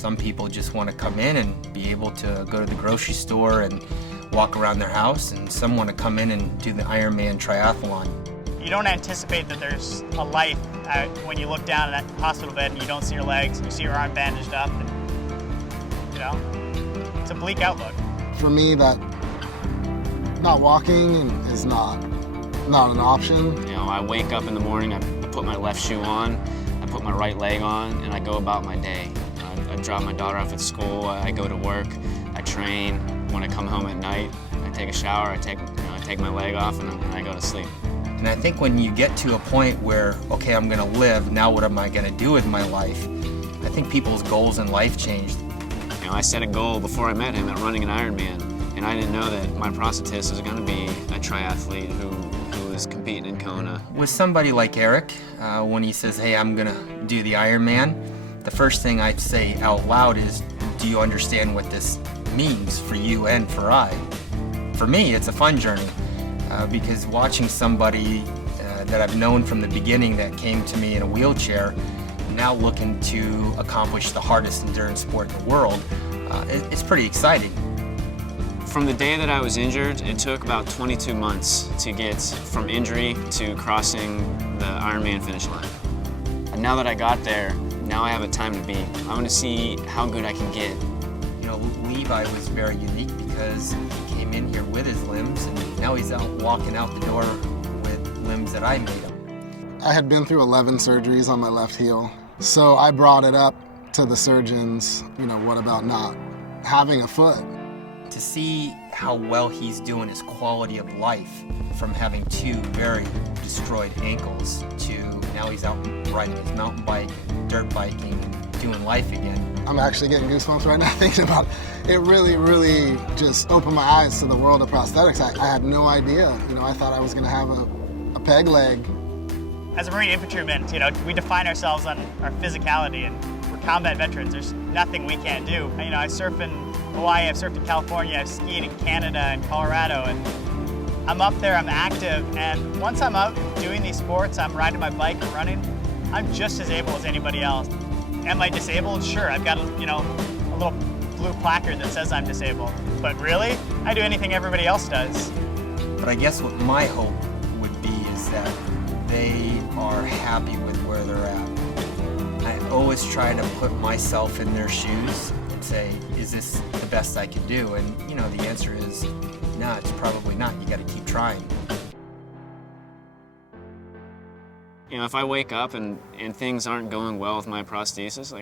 Some people just want to come in and be able to go to the grocery store and walk around their house, and some want to come in and do the Ironman triathlon. You don't anticipate that there's a life when you look down at that hospital bed and you don't see your legs, and you see your arm bandaged up, and, it's a bleak outlook. For me, that not walking is not an option. I wake up in the morning, I put my left shoe on, I put my right leg on, and I go about my day. I drop my daughter off at school, I go to work, I train. When I come home at night, I take a shower, I take my leg off, and I go to sleep. And I think when you get to a point where, okay, I'm gonna live, now what am I gonna do with my life? I think people's goals in life changed. I set a goal before I met him at running an Ironman, and I didn't know that my prosthetist was gonna be a triathlete who was competing in Kona. With somebody like Eric, when he says, hey, I'm gonna do the Ironman, the first thing I'd say out loud is, do you understand what this means for you and for I? For me, it's a fun journey because watching somebody that I've known from the beginning that came to me in a wheelchair, now looking to accomplish the hardest endurance sport in the world, it's pretty exciting. From the day that I was injured, it took about 22 months to get from injury to crossing the Ironman finish line. And now that I got there, now I have a time to beat. I want to see how good I can get. Levi was very unique because he came in here with his limbs, and now he's out walking out the door with limbs that I made him. I had been through 11 surgeries on my left heel, so I brought it up to the surgeons, what about not having a foot? To see how well he's doing his quality of life from having two very destroyed ankles to now he's out riding his mountain bike, dirt biking, and doing life again. I'm actually getting goosebumps right now thinking about it. It really, really just opened my eyes to the world of prosthetics. I had no idea. I thought I was going to have a peg leg. As a Marine infantryman, we define ourselves on our physicality, and we're combat veterans. There's nothing we can't do. I surf in Hawaii, I've surfed in California, I've skied in Canada and Colorado, and I'm up there, I'm active, and once I'm out doing these sports, I'm riding my bike or running, I'm just as able as anybody else. Am I disabled? Sure, I've got a little blue placard that says I'm disabled. But really, I do anything everybody else does. But I guess what my hope would be is that they are happy with where they're at. I always try to put myself in their shoes and say, is this the best I can do? And the answer is, no, it's probably not. You gotta keep trying. If I wake up and things aren't going well with my prosthesis,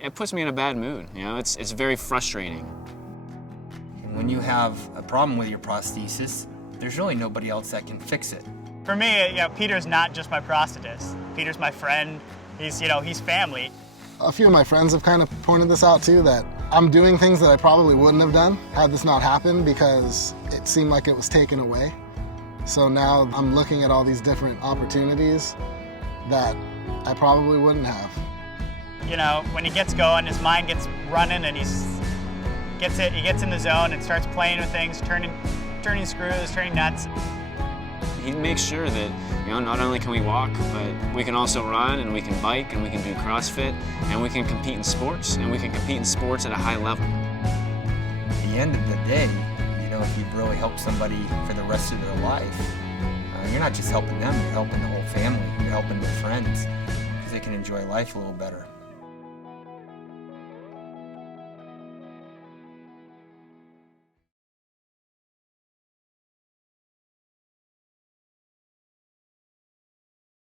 it puts me in a bad mood. It's very frustrating. And when you have a problem with your prosthesis, there's really nobody else that can fix it. For me, Peter's not just my prosthetist. Peter's my friend. He's family. A few of my friends have kind of pointed this out too, that I'm doing things that I probably wouldn't have done had this not happened because it seemed like it was taken away. So now I'm looking at all these different opportunities that I probably wouldn't have. When he gets going, his mind gets running, and he gets in the zone and starts playing with things, turning screws, turning nuts. He makes sure that not only can we walk, but we can also run, and we can bike, and we can do CrossFit, and we can compete in sports, and we can compete in sports at a high level. At the end of the day, if you've really helped somebody for the rest of their life, you're not just helping them, you're helping the whole family, you're helping their friends, because they can enjoy life a little better.